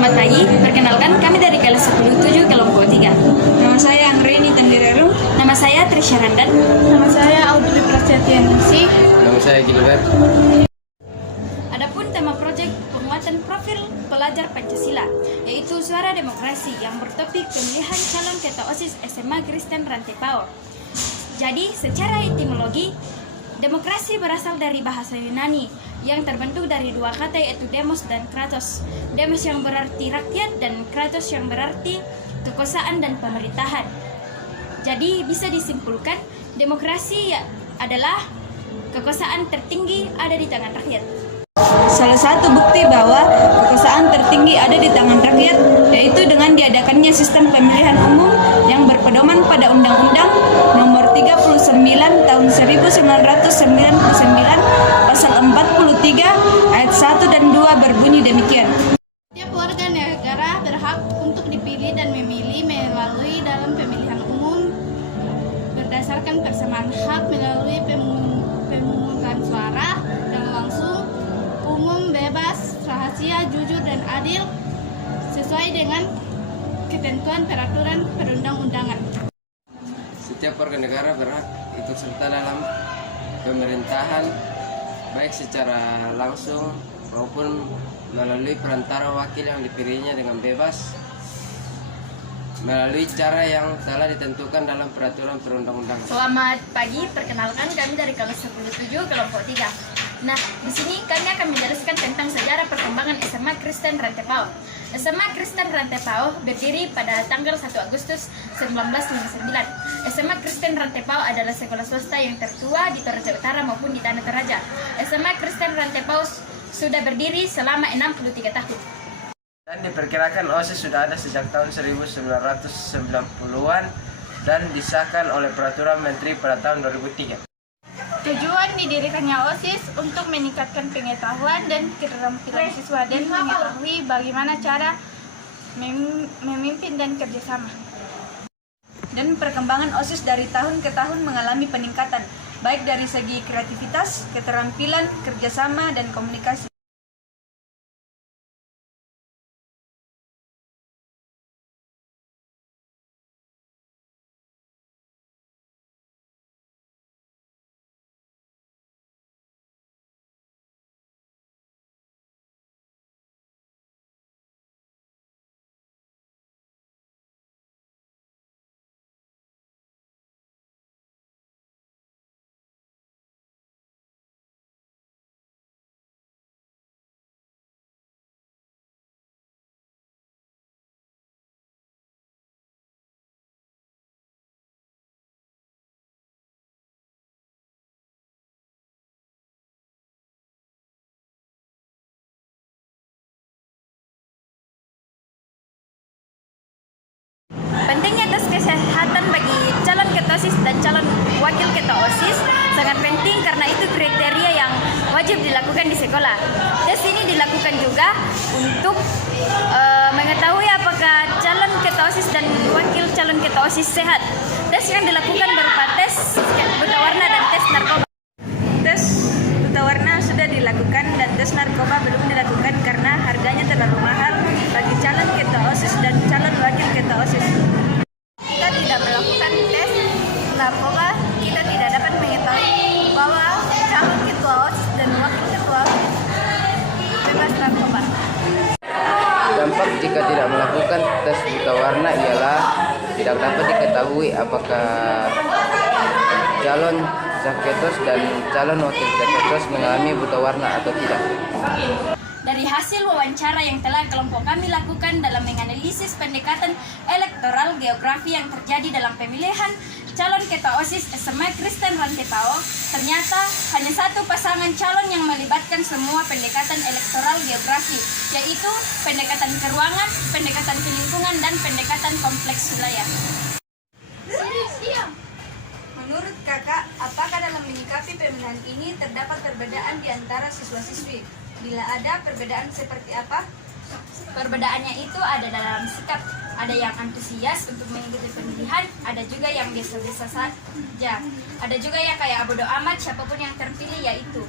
Selamat pagi, perkenalkan kami dari kelas 107 kelompok 3. Nama saya Anggreni Tandirero. Nama saya Trisha Randan. Nama saya Audrey Prasetyanisi. Nama saya Gilbert. Adapun tema proyek penguatan profil pelajar Pancasila, yaitu Suara Demokrasi yang bertopik pemilihan calon ketua OSIS SMA Kristen Rantepao. Jadi, secara etimologi, demokrasi berasal dari bahasa Yunani yang terbentuk dari dua kata yaitu demos dan kratos. Demos yang berarti rakyat dan kratos yang berarti kekuasaan dan pemerintahan. Jadi bisa disimpulkan demokrasi adalah kekuasaan tertinggi ada di tangan rakyat. Salah satu bukti bahwa kekuasaan tertinggi ada di tangan rakyat yaitu dengan diadakannya sistem pemilihan umum yang berpedoman pada Undang-Undang Nomor 39 Tahun 1999 Pasal 43 Ayat 1 dan 2 berbunyi demikian. Setiap warga negara berhak untuk dipilih dan memilih melalui dalam pemilihan umum berdasarkan persamaan hak melalui pemungutan suara dan langsung, umum, bebas, rahasia, jujur, dan adil sesuai dengan ketentuan peraturan perundang-undangan. Setiap warga negara berhak ikut serta dalam pemerintahan baik secara langsung maupun melalui perantara wakil yang dipilihnya dengan bebas melalui cara yang telah ditentukan dalam peraturan perundang-undangan. Selamat pagi, perkenalkan kami dari kelas 107 kelompok 3. Nah, di sini kami akan menjelaskan tentang sejarah perkembangan SMA Kristen Rantepao. SMA Kristen Rantepao berdiri pada tanggal 1 Agustus 1959. SMA Kristen Rantepao adalah sekolah swasta yang tertua di Toraja Utara maupun di Tanah Toraja. SMA Kristen Rantepao sudah berdiri selama 63 tahun. Dan diperkirakan OSIS sudah ada sejak tahun 1990-an dan disahkan oleh Peraturan Menteri pada tahun 2003. Tujuan didirikannya OSIS untuk meningkatkan pengetahuan dan keterampilan siswa dan mengetahui bagaimana cara memimpin dan kerjasama. Dan perkembangan OSIS dari tahun ke tahun mengalami peningkatan, baik dari segi kreativitas, keterampilan, kerjasama, dan komunikasi. Pentingnya tes kesehatan bagi calon ketua OSIS dan calon wakil ketua OSIS sangat penting karena itu kriteria yang wajib dilakukan di sekolah. Tes ini dilakukan juga untuk mengetahui apakah calon ketua OSIS dan wakil calon ketua OSIS sehat. Tes yang dilakukan berupa tes buta warna dan tes narkoba. Tes buta warna sudah dilakukan dan tes narkoba belum dilakukan karena harganya terlalu mahal bagi calon ketua OSIS dan calon wakil ketua OSIS. Kita tidak melakukan tes narkoba, kita tidak dapat mengetahui bahwa calon ketua OSIS dan wakil ketua OSIS bebas narkoba. Dampak jika tidak melakukan tes buta warna ialah tidak dapat diketahui apakah calon Caketos dan calon wakil Caketos mengalami buta warna atau tidak. Dari hasil wawancara yang telah kelompok kami lakukan dalam menganalisis pendekatan elektoral geografi yang terjadi dalam pemilihan calon ketua OSIS SMA Kristen Rantepao, ternyata hanya satu pasangan calon yang melibatkan semua pendekatan elektoral geografi, yaitu pendekatan keruangan, pendekatan lingkungan, dan pendekatan kompleks wilayah. Menurut kakak, apakah dalam menyikapi pemilihan ini terdapat perbedaan di antara siswa-siswi? Bila ada, perbedaan seperti apa? Perbedaannya itu ada dalam sikap. Ada yang antusias untuk mengikuti pemilihan, ada juga yang biasa-biasa saja. Ada juga yang kayak bodo amat siapapun yang terpilih yaitu.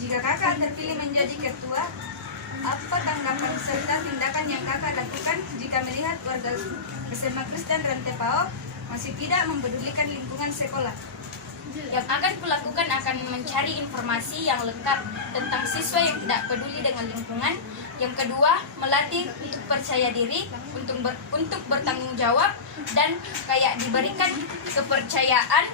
Jika kakak terpilih menjadi ketua, Apa tanggapan serta tindakan yang kakak lakukan jika melihat warga SMA Kristen Rantepao masih tidak mempedulikan lingkungan sekolah? Yang akan kulakukan akan mencari informasi yang lengkap tentang siswa yang tidak peduli dengan lingkungan. Yang kedua, melatih untuk percaya diri, untuk bertanggung jawab, dan kayak diberikan kepercayaan.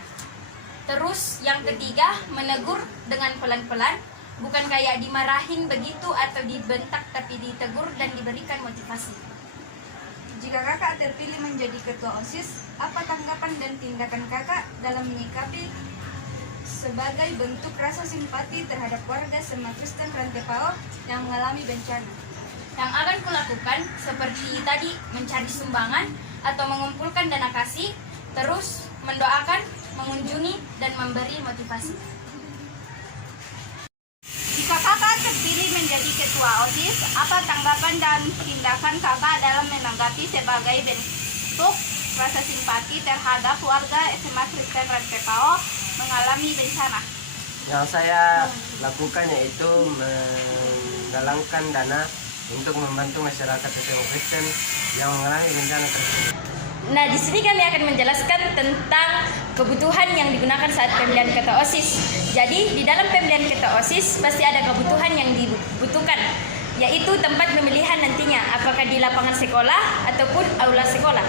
Terus yang ketiga, menegur dengan pelan-pelan, bukan kayak dimarahin begitu atau dibentak, tapi ditegur dan diberikan motivasi. Jika kakak terpilih menjadi ketua OSIS, apa tanggapan dan tindakan kakak dalam menyikapi sebagai bentuk rasa simpati terhadap warga SMA Kristen Rantepao yang mengalami bencana? Yang akan kulakukan seperti tadi, mencari sumbangan atau mengumpulkan dana kasih, terus mendoakan, mengunjungi, dan memberi motivasi. Jika kakak terpilih menjadi ketua OSIS, apa tanggapan dan tindakan kakak dalam menanggapi sebagai bentuk rasa simpati terhadap warga SMA Kristen Rantepao mengalami bencana? Yang saya lakukan yaitu menggalangkan dana untuk membantu masyarakat SMA Kristen yang mengalami bencana tersebut. Nah, di sini kami akan menjelaskan tentang kebutuhan yang digunakan saat pemilihan ketua OSIS. Jadi, di dalam pemilihan ketua OSIS pasti ada kebutuhan yang dibutuhkan, yaitu tempat pemilihan nantinya, apakah di lapangan sekolah ataupun aula sekolah.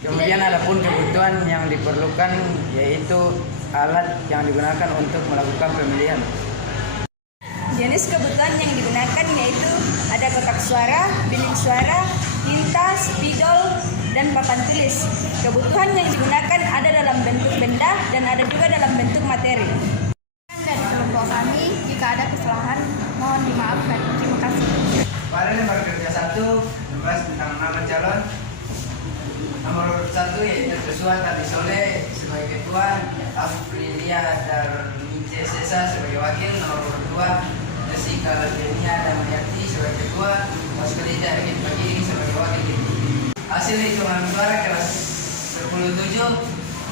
Kemudian ada pun kebutuhan yang diperlukan, yaitu alat yang digunakan untuk melakukan pemilihan. Jenis kebutuhan yang digunakan yaitu ada kotak suara, bilik suara, tinta, spidol, dan papan tulis. Kebutuhan yang digunakan ada dalam bentuk benda dan ada juga dalam bentuk materi. Dari kelompok kami, jika ada kesalahan, mohon dimaafkan. Terima kasih. Pada nomor kerja 1 membahas tentang nama calon. Nomor 1 yaitu Joshua Tati Soleh sebagai ketua, Aprilia Darmije Sesa sebagai wakil. Nomor 2 Jessica Lavenia Damayati sebagai ketua, Pascalita Ergin Bagiri sebagai wakil. Hasil hitungan suara kelas 10-7.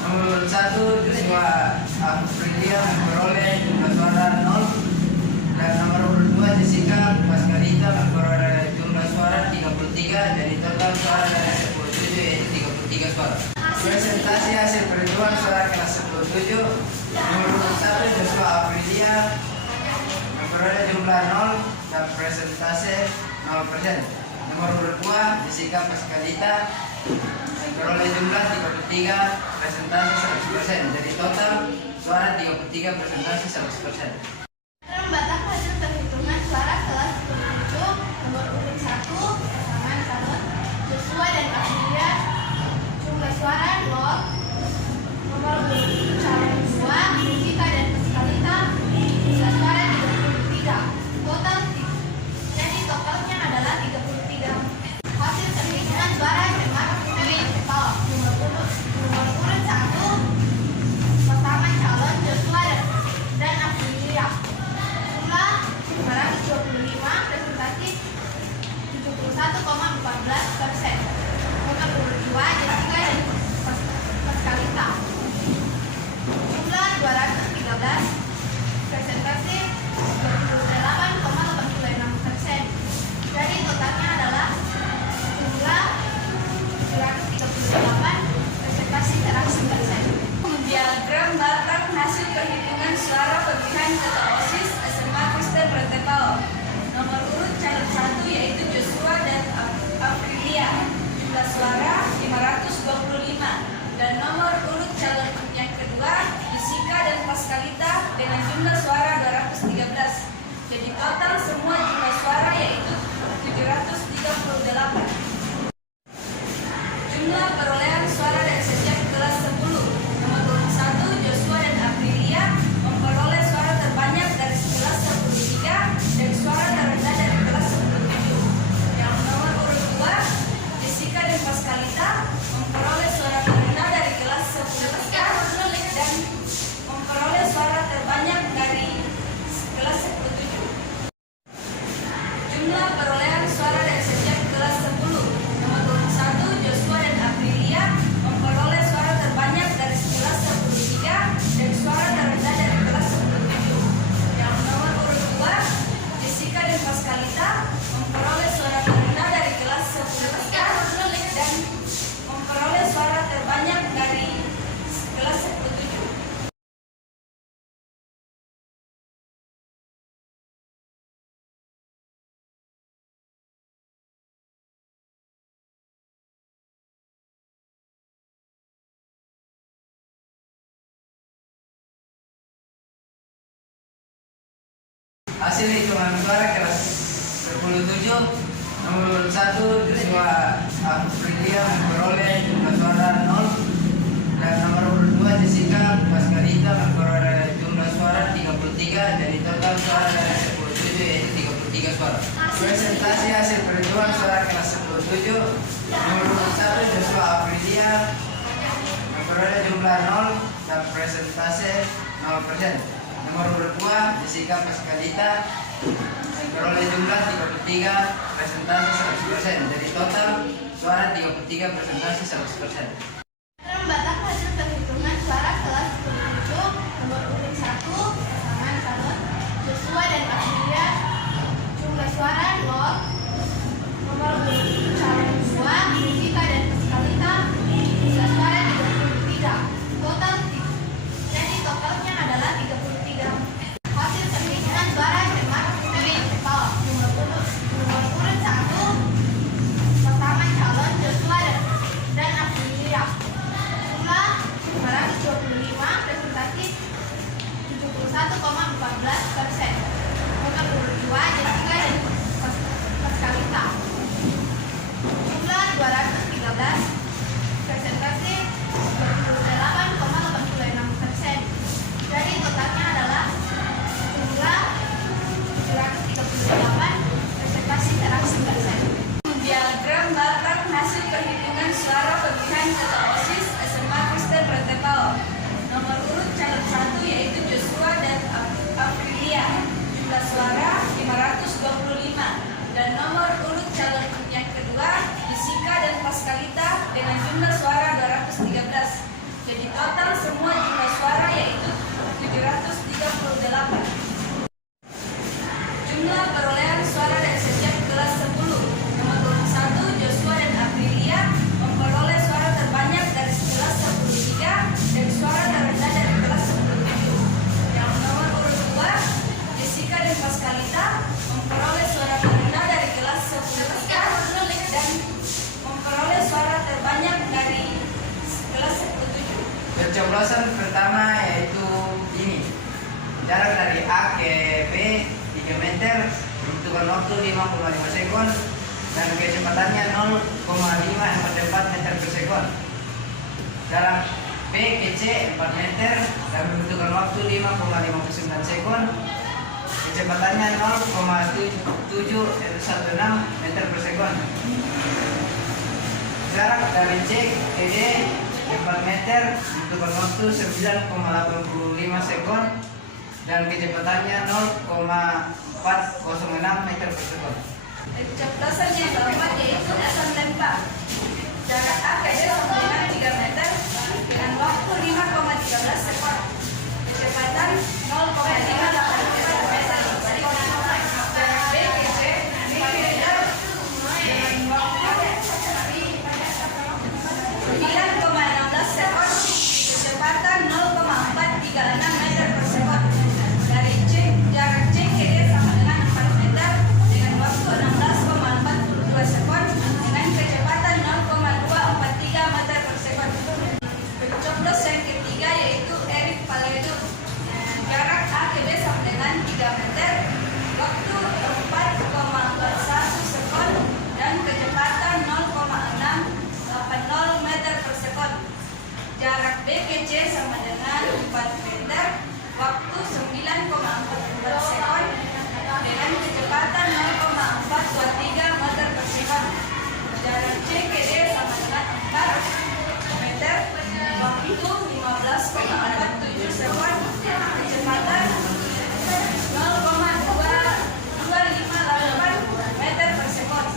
Nomor 1 Joshua Aprilia memperoleh jumlah suara 0, dan nomor 2 Jessica Pascalita memperoleh jumlah suara 33. Jadi total suara dari 10-7 yaitu 33 suara. Presentasi hasil perhitungan suara kelas 10-7. Nomor 1 Joshua Aprilia memperoleh jumlah 0 dan presentase 0%. Nomor 2 Jessica Pascalita memperoleh jumlah 33, presentasi 100%. Jadi total suara 33, presentasi 100%. Membatas hasil perhitungan suara kelas 10-7, nomor urut 1 pasangan calon Joshua dan Aprilia, jumlah suara 0. Nomor urut calon 2 Jessica dan Pascalita, jumlah suara 33. Jadi totalnya adalah 33. Hasil perhitungan suara SMA Kristen Rantepao, nomor urut 1 pasangan calon Joshua dan Aprilia, jumlah 525, presentasi 71,14%. Nomor urut 2 Jessica dan Pascalita, jumlah 213, presentasi 28,86%. Jadi totalnya adalah jumlah 138, presentasi 100%. Diagram belakang hasil perhitungan suara pemilihan ketua OSIS SMA Kristen Rantepao. Nomor urut calon 1 yaitu Joshua dan Aprilia, jumlah suara 525, dan nomor urut calon yang kedua Jessica dan Pascalita dengan jumlah suara 213. Jadi total semua jumlah suara yaitu 738. Jumlah perolehan suara dari setiap kelas 10. Nomor urut 1 Joshua dan Aprilia memperoleh suara terbanyak dari kelas 10-3 dan suara terendah dari kelas 10-7. Yang nomor urut 2 Jessica dan Pascalita memperoleh suara terendah dari kelas 10-3 dan memperoleh suara terbanyak dari kelas 10-7. Jumlah perolehan suara dari setiap kelas 10. Nomor urut 1 Joshua dan Aprilia memperoleh suara terbanyak dari kelas 10-3 dan suara terendah dari kelas 10-7. Yang nomor urut 2 Jessica dan Pascalita hasil hitungan suara kelas 10-7 nomor urut 1 Joshua Aprilia memperoleh jumlah suara 0 dan nomor urut 2 Jessica Pascalita memperoleh jumlah suara 33. Jadi total suara dari 10-7 yaitu 33 suara. Presentasi hasil perhitungan suara kelas 10-7 nomor urut 1 Joshua Aprilia memperoleh jumlah 0 dan presentase 0%. Nomor urut 2 Jessica Pascalita memperoleh jumlah 33, presentasi 100%. Jadi total suara 33, presentasi 100%. Membatak hasil perhitungan suara kelas 10-7 nomor urut 1 pasangan calon Joshua dan Aprilia jumlah suara 0. Nomor urut calon 2 Jessica dan Pascalita jumlah suara 33. Jadi totalnya adalah 33. Hasil perhitungan suara Denmark Municipal nomor urut 1 pasangan calon Joshua dan Aprilia jumlah 225, presentasi 71,14%. Nomor urut 2 Jessica dan Pascalita jumlah 213, presentasi 28,86%. Jadi totalnya adalah jumlah 738, presentasi 100%. Diagram belakang hasil perhitungan suara pemilihan ketua OSIS SMA Kristen Rantepao. Nomor urut calon 1 yaitu Joshua dan Aprilia, jumlah suara 525, dan nomor urut calon yang kedua Jessica dan Pascalita dengan jumlah suara 213. Jadi total semua jumlah suara yaitu 738. Jumlah perolehan suara dari setiap kelas 10. Nomor urut 1 Joshua dan Aprilia memperoleh suara terbanyak dari kelas 10-3 dan suara terendah dari kelas 10-7. Yang nomor urut 2 Jessica dan Pascalita memperoleh suara terendah dari kelas 10-3 dan memperoleh suara terbanyak dari kelas 10-7. Pencoblosan pertama yaitu ini. Jarak dari A ke B 3 meter, membutuhkan waktu 5,5 sekon dan kecepatannya 0,544 meter per sekon. Jarak B ke C 4 meter dan membutuhkan waktu 5,59 sekon. Kecepatannya 0,7716 meter per sekon. Jarak dari C ke D 4 meter membutuhkan waktu 9,85 sekon dan kecepatannya 0,406 meter per sekon. Pencoblosan yang keempat yaitu asam lempar. Jarak A ke D sama dengan 3 meter dengan waktu 5,13 sekon. Kecepatan 0,58 meter per sekon. Jarak B ke C 4 meter dengan waktu 9,16 sekon. Kecepatan 0,436 meter per sekon. Dari C, jarak C ke D sama dengan 4 meter dengan waktu 16,42 sekon dengan kecepatan 0,243 meter per sekon. Pencoblos yang ketiga yaitu Eric Paledo. Jarak A ke B sama dengan 3 meter, waktu 4,41 sekon dan kecepatan 0,680 meter per sekon. Jarak B ke C sama dengan 4 meter, waktu 9,44 sekon dengan kecepatan 0,423 meter per sekon. Jarak C ke D sama dengan 4 meter, waktu 15,47 sekon, kecepatan 0,2258 meter per sekon.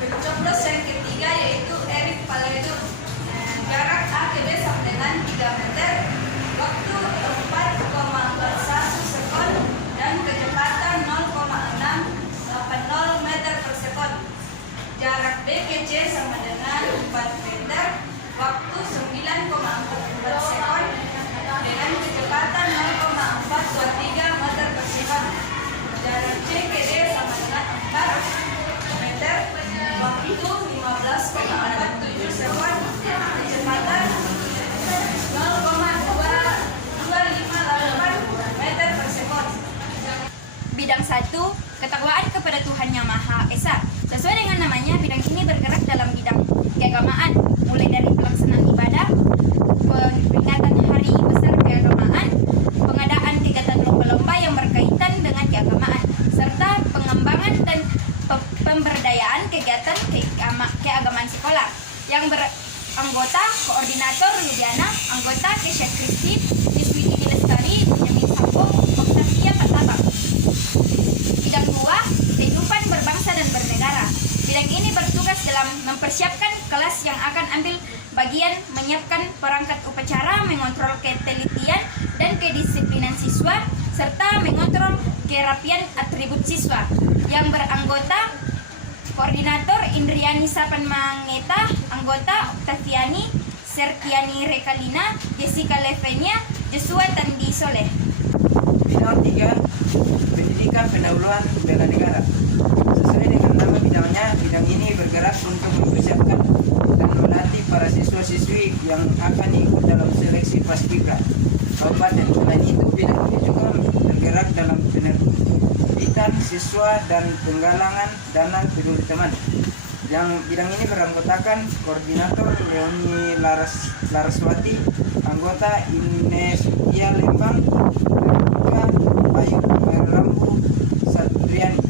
Pencoblos yang ketiga yaitu Eric Paledo. Jarak A ke B sama dengan 3 meter, waktu 4,41 sekon dan kecepatan 0,680 meter per sekon. Jarak B ke C sama dengan 4 meter, waktu 9,44 sekon dengan kecepatan 0,423 meter per sekon. Jarak C ke D sama dengan 4 meter, waktu 15,47 sekon, kecepatan 0,2258 meter per sekon. ketakwaan kepada Tuhan Yang Maha Esa. Sesuai dengan namanya, bidang ini bergerak dalam bidang keagamaan, mulai dari pelaksanaan ibadah, peringatan hari besar keagamaan, pengadaan kegiatan lomba-lomba yang berkaitan dengan keagamaan, serta pengembangan dan pemberdayaan kegiatan keagamaan sekolah. Yang beranggota koordinator Ludiana, anggota Kesha Kristi, Diswi Didi Lestari, Benyamin Sampo, Octavia Patabang. Bidang 2, kehidupan berbangsa dan bernegara. Bidang ini bertugas dalam mempersiapkan kelas yang akan ambil bagian menyiapkan perangkat upacara, mengontrol ketelitian dan kedisiplinan siswa, serta mengontrol kerapian atribut siswa. Yang beranggota koordinator Indriani Sapan Mangeta, anggota Octaviani Serkiani Rekalina, Jessica Levenia, Joshua Tandi Soleh. Bidang 3, pendidikan pendahuluan bela negara. Sesuai dengan nama bidangnya, bidang ini bergerak untuk mempersiapkan dan melatih para siswa-siswi yang akan ikut dalam seleksi paskibra kabupaten. Selain itu, bidang ini juga bergerak dalam penerbitan siswa dan penggalangan dana peduli teman. Yang bidang ini beranggotakan koordinator Leoni Laraswati, anggota Ines Ia Lembang, dan Ayu Rambu Satriani.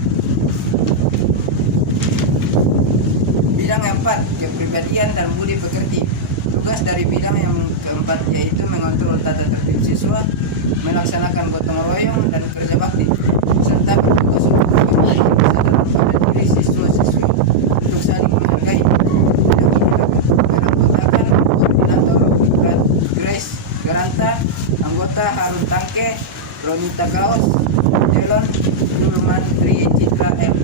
Bidang 4, kepribadian dan budi pekerti. Tugas dari bidang yang keempat yaitu mengontrol tata tertib siswa, melaksanakan gotong royong dan kerja bakti, serta bertugas untuk membangun kesadaran pada diri siswa-siswi untuk saling menghargai. Bidang ini beranggotakan koordinator Grace Garanta, anggota Harun Tangke, Ronita Kaos, Delon Nurman Tri Citra M.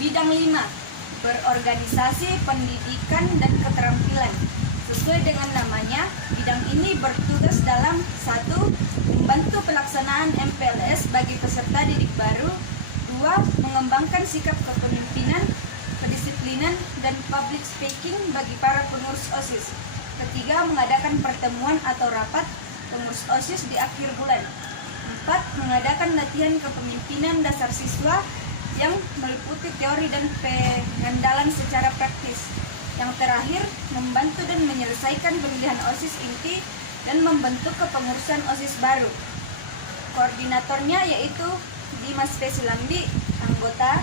Bidang 5, berorganisasi, pendidikan, dan keterampilan. Sesuai dengan namanya, bidang ini bertugas dalam 1. Membantu pelaksanaan MPLS bagi peserta didik baru. 2. Mengembangkan sikap kepemimpinan, kedisiplinan, dan public speaking bagi para pengurus OSIS. 3. Mengadakan pertemuan atau rapat pengurus OSIS di akhir bulan. 4. Mengadakan latihan kepemimpinan dasar siswa yang meliputi teori dan pengandalan secara praktis. Yang terakhir, membantu dan menyelesaikan pemilihan OSIS inti dan membentuk kepengurusan OSIS baru. Koordinatornya yaitu Dimas Pesilambi, anggota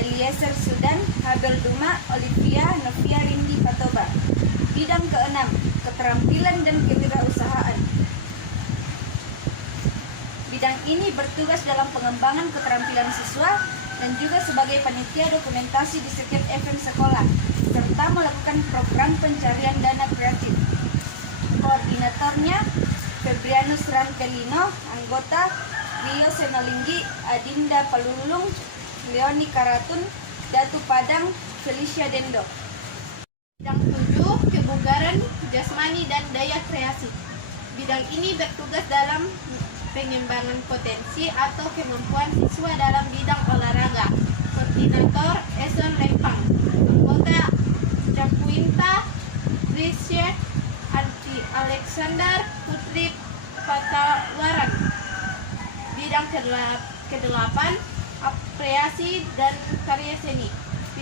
Eliezer Sudan, Habel Duma, Olivia Novia Rindi Patoba. Bidang ke-6, keterampilan dan kewirausahaan. Bidang ini bertugas dalam pengembangan keterampilan siswa dan juga sebagai panitia dokumentasi di setiap event sekolah, serta melakukan program pencarian dana kreatif. Koordinatornya Febrianus Rantelino, anggota Rio Senolinggi, Adinda Palulung, Leoni Karatun, Datu Padang, Felicia Dendo. Bidang 7, kebugaran, jasmani, dan daya kreasi. Bidang ini bertugas dalam pengembangan potensi atau kemampuan siswa dalam bidang olahraga. Koordinator Eson Lempang, anggota Jakwinta, Trisha Anti Alexander, Putri Patawaran. Bidang ke-8, apresiasi dan karya seni.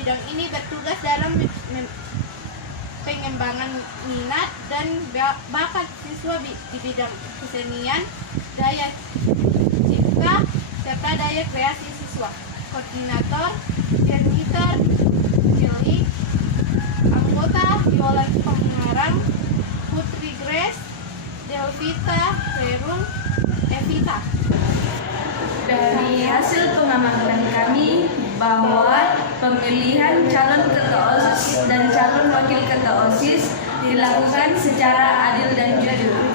Bidang ini bertugas dalam pengembangan minat dan bakat siswa di bidang kesenian, daya cipta, serta daya kreasi siswa. Koordinator Erniter Jeli, anggota Viola Pengarang, Putri Grace, Delvita Herung, Evita. Dari hasil pengamatan kami bahwa pemilihan calon ketua OSIS dan calon wakil ketua OSIS dilakukan secara adil dan jujur.